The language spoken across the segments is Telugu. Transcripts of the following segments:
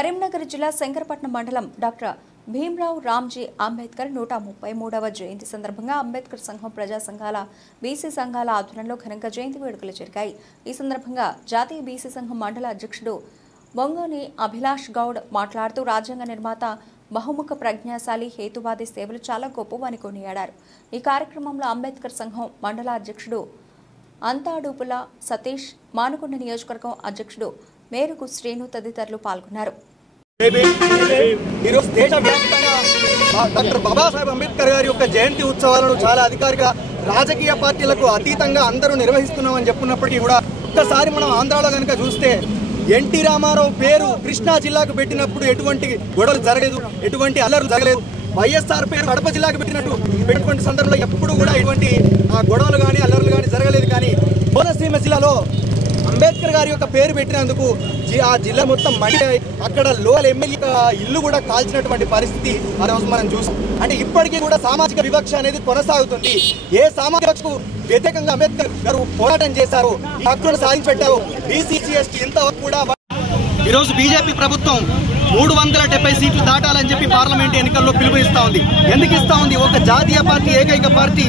కరీంనగర్ జిల్లా శంకరపట్నం మండలం డాక్టర్ భీమ్రావ్ రామ్జీ అంబేద్కర్ 133వ జయంతి సందర్భంగా అంబేద్కర్ సంఘం ప్రజా సంఘాల బీసీ సంఘాల ఆధ్వర్యంలో ఘనంగా జయంతి వేడుకలు జరిగాయి। ఈ సందర్భంగా జాతీయ బీసీ సంఘం మండల అధ్యక్షుడు బొంగోని అభిలాష్ గౌడ్ మాట్లాడుతూ రాజ్యాంగ నిర్మాత బహుముఖ ప్రజ్ఞాశాలి హేతువాది సేవలు చాలా గొప్పవని కొనియాడారు। ఈ కార్యక్రమంలో అంబేద్కర్ సంఘం మండల అధ్యక్షుడు అంతాడుపుల సతీష్, మానుకొండ నియోజకవర్గం అధ్యక్షుడు మేరుకు శ్రీను తదితరులు పాల్గొన్నారు। డాక్టర్ బాబాసాహెబ్ అంబేద్కర్ గారి యొక్క జయంతి ఉత్సవాలను చాలా అధికారిక రాజకీయ పార్టీలకు అతీతంగా అందరూ నిర్వహిస్తున్నామని చెప్పుకున్నప్పటికీ కూడా ఒక్కసారి మనం ఆంధ్రాలో కనుక చూస్తే ఎన్టీ రామారావు పేరు కృష్ణా జిల్లాకు పెట్టినప్పుడు ఎటువంటి గొడవలు జరగలేదు, ఎటువంటి అల్లర్లు జరగలేదు। వైఎస్ఆర్ పేరు కడప జిల్లాకు పెట్టినటువంటి సందర్భంలో ఎప్పుడు కూడా ఎటువంటి గొడవలు కానీ అల్లర్లు కానీ జరగలేదు। కానీ కోనసీమ జిల్లాలో అంబేద్కర్ గారి యొక్క పేరు పెట్టినందుకు ఆ జిల్లా మొత్తం మండి అక్కడ లోకల్ ఎమ్మెల్యే ఇల్లు కూడా కాల్చినటువంటి పరిస్థితి ఆ రోజు మనం చూసాం। అంటే ఇప్పటికీ కూడా సామాజిక వివక్ష అనేది కొనసాగుతుంది। ఏ సామాజిక వివక్షకు వ్యతిరేకంగా అంబేద్కర్ గారు పోరాటం చేశారు, ఈ హక్కులను సాధించి పెట్టారు। బీసీ ఎస్టీ ఇంతవరకు కూడా ఈరోజు బీజేపీ ప్రభుత్వం 370 సీట్లు దాటాలని చెప్పి పార్లమెంట్ ఎన్నికల్లో పిలుపునిస్తా ఉంది। ఎందుకు ఇస్తా ఉంది? ఒక జాతీయ పార్టీ, ఏకైక పార్టీ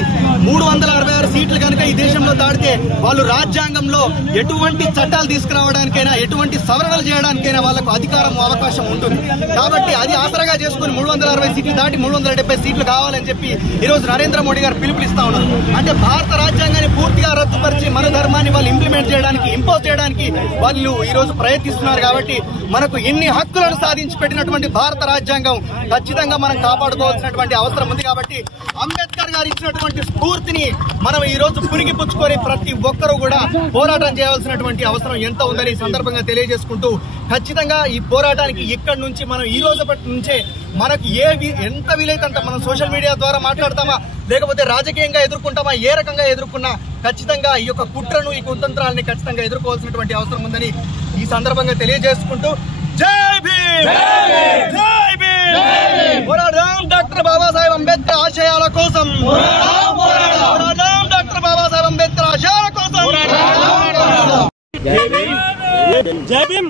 366 సీట్లు కనుక ఈ దేశంలో దాటితే వాళ్ళు రాజ్యాంగంలో ఎటువంటి చట్టాలు తీసుకురావడానికైనా, ఎటువంటి సవరణలు చేయడానికైనా వాళ్ళకు అధికారం, అవకాశం ఉంటుంది। కాబట్టి అది ఆసరాగా చేసుకుని 360 సీట్లు దాటి 370 సీట్లు కావాలని చెప్పి ఈరోజు నరేంద్ర మోడీ గారు పిలుపునిస్తా ఉన్నారు। అంటే భారత రాజ్యాంగాన్ని పూర్తిగా రద్దుపరిచి మన ధర్మాన్ని వాళ్ళు ఇంప్లిమెంట్ చేయడానికి, ఇంపోజ్ చేయడానికి వాళ్ళు ఈరోజు ప్రయత్నిస్తున్నారు। కాబట్టి మనకు ఎన్ని హక్కులను సాధించి పెట్టినటువంటి భారత రాజ్యాంగం ఖచ్చితంగా మనం కాపాడుకోవాల్సినటువంటి అవసరం ఉంది। కాబట్టి అంబేద్కర్ గారు ఇచ్చినటువంటి స్ఫూర్తిని మనం ఈ రోజు పుణికిపుచ్చుకొని ప్రతి ఒక్కరూ కూడా పోరాటం చేయాల్సినటువంటి అవసరం ఎంత ఉందని ఈ సందర్భంగా తెలియజేసుకుంటూ, ఖచ్చితంగా ఈ పోరాటానికి ఇక్కడి నుంచి మనం ఈ రోజు నుంచే మనకు ఎంత వీలైతే అంత మనం సోషల్ మీడియా ద్వారా మాట్లాడతామా, లేకపోతే రాజకీయంగా ఎదుర్కొంటామా, ఏ రకంగా ఎదుర్కొన్నా ఖచ్చితంగా ఈ యొక్క కుట్రను, ఈ కుతంత్రాలని ఖచ్చితంగా ఎదుర్కోవాల్సినటువంటి అవసరం ఉందని ఈ సందర్భంగా తెలియజేసుకుంటూ, జై భీమ్, జై భీమ్, పోరాడదాం డాక్టర్ బాబాసాహెబ్ అంబేద్కర్ ఆశయాల కోసం, పోరాడదాం డాక్టర్ బాబాసాహెబ్ అంబేద్కర్ ఆశయాల కోసం। జై భీమ్, జై భీమ్,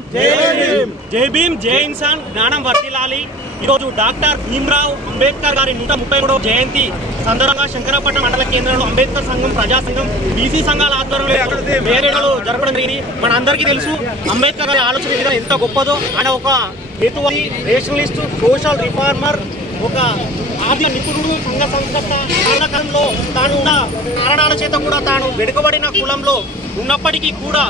జై భీమ్, జై ఇన్సాన్, జ్ఞానం వర్ధిల్లాలి। ఈరోజు డాక్టర్ భీమ్రావ్ అంబేద్కర్ గారి 133వ జయంతి సందర్భంగా శంకరపట్నం మండల కేంద్రంలో అంబేద్కర్ సంఘం, ప్రజా సంఘం, బీసీ సంఘాల ఆధ్వర్యంలో వేరేలు జరపడం జరిగింది। మన అందరికీ తెలుసు అంబేద్కర్ గారి ఆలోచన విధానం ఎంత గొప్పదో। ఆయన ఒక హేతువాది, రేషనలిస్ట్, సోషల్ రిఫార్మర్, ఒక ఆర్థిక నిపుణుడు, సంఘ సంస్కర్త, కాలంలో తాను ఉన్న కారణాల చేత కూడా తాను వెనుకబడిన కులంలో ఉన్నప్పటికీ కూడా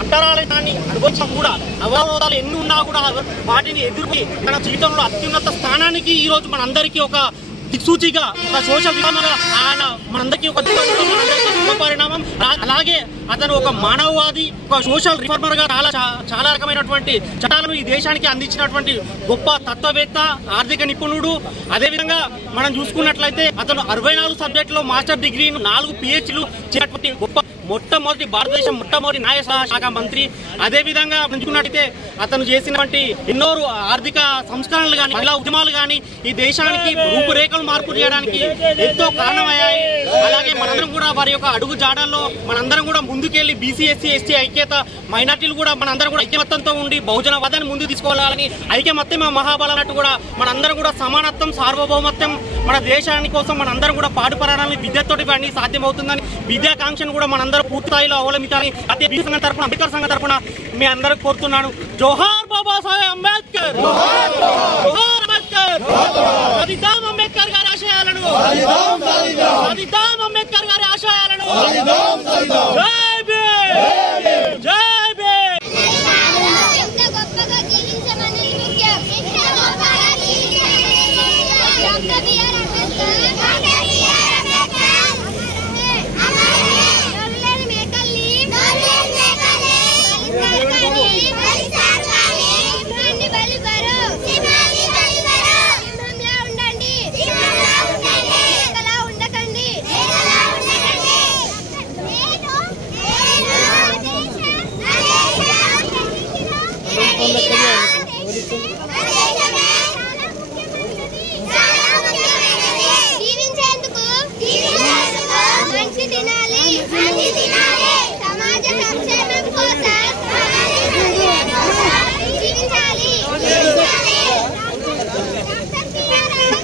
అంతరాలయాన్ని అనుభవించడం కూడా, అవరోధాలు ఎన్ని ఉన్నా కూడా వాటిని ఎదుర్కొని తన జీవితంలో అత్యున్నత స్థానానికి ఈ రోజు మనందరికీ ఒక దిక్సూచిగా, ఒక సోషల్ విధానంగా ఆయన మనందరికీ ఒక పరిణామం। అలాగే అతను ఒక మానవవాది, ఒక సోషల్ రిఫార్మర్ గా చాలా రకమైనటువంటి చట్టాలను ఈ దేశానికి అందించినటువంటి గొప్ప తత్వవేత్త, ఆర్థిక నిపుణుడు। అదేవిధంగా మనం చూసుకున్నట్లయితే అతను 64 సబ్జెక్టులో మాస్టర్ డిగ్రీ, 4 PhDలు చేసినటువంటి గొప్ప మొట్టమొదటి భారతదేశం మొట్టమొదటి న్యాయ శాఖ మంత్రి। అదేవిధంగా చూసుకున్నట్లయితే అతను చేసినటువంటి ఎన్నో ఆర్థిక సంస్కరణలు కానీ, మహిళా ఉద్యమాలు కానీ ఈ దేశానికి రూపురేఖలు మార్పు చేయడానికి ఎంతో కారణమయ్యాయి। అలాగే మనందరం కూడా వారి యొక్క అడుగు జాడల్లో మనందరం కూడా ముందుకెళ్లి బీసీ, ఎస్సీ, ఎస్టీ ఐక్యత, మైనార్టీలు కూడా మనందరం కూడా ఐక్యమత్యంతో ఉండి బహుజనవాదాన్ని ముందుకు తీసుకోవాలని, ఐక్యమత్యమే మహాబలం అన్నట్టు కూడా మనందరం కూడా సమానత్వం, సార్వభౌమత్వం, మన దేశాని కోసం మనందరం కూడా పాటుపడాలని, విద్యతోటి ఇవన్నీ సాధ్యమవుతుందని, విద్యాకాంక్షను కూడా మనందరం పూర్తి స్థాయిలో అవలంబించాలని అదే బీసీ సంఘం తరఫున, అంబేద్కర్ సంఘం తరఫున మీ అందరికి కోరుతున్నాను। జోహార్ బాబాసాహెబ్ అంబేద్కర్, జోహార్ అంబేద్కర్, సాధిద్దాం అంబేద్కర్ గారి ఆశయాలను, సాధిద్దాం అంబేద్కర్ గారి ఆశయాలను।